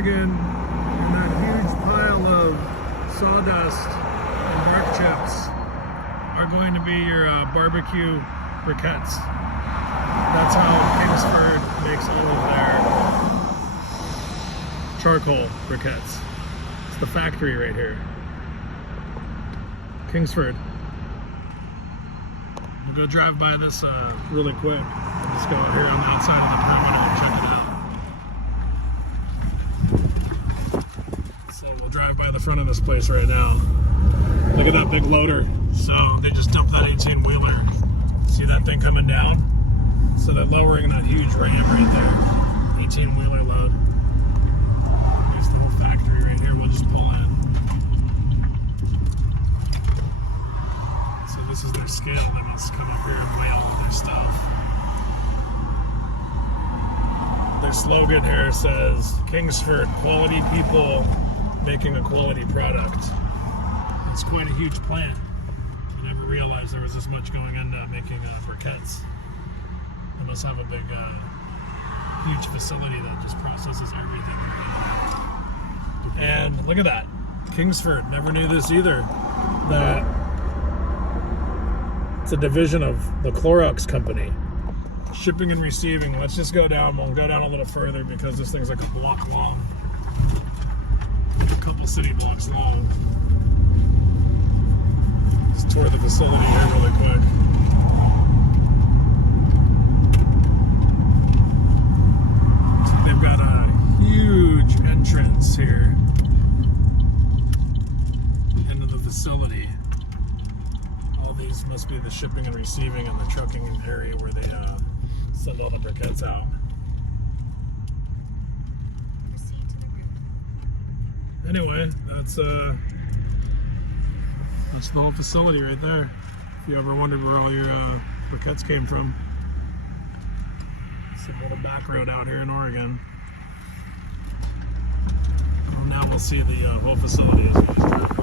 Oregon, and that huge pile of sawdust and bark chips are going to be your barbecue briquettes. That's how Kingsford makes all of their charcoal briquettes. It's the factory right here. Kingsford. We'll go drive by this really quick. I'll just go out here on the outside of the perimeter and check it out. So we'll drive by the front of this place right now. Look at that big loader. So they just dumped that 18-wheeler. See that thing coming down? So they're lowering that huge ram right there. 18-wheeler load. There's the whole factory right here. We'll just pull in. So this is their scale. They must come up here and weigh all of their stuff. Their slogan here says, Kingsford, quality people making a quality product. It's quite a huge plant. I never realized there was this much going into making briquettes. They must have a big, huge facility that just processes everything. And look at that. Kingsford, never knew this either. That it's a division of the Clorox company. Shipping and receiving. Let's just go down. We'll go down a little further because this thing's like a block long. A couple city blocks long. Just tour the facility here really quick. They've got a huge entrance here into the facility. All these must be the shipping and receiving and the trucking area where they send all the briquettes out. Anyway, that's the whole facility right there. If you ever wondered where all your briquettes came from. It's a little back road out here in Oregon. Well, now we'll see the whole facility as we just drive.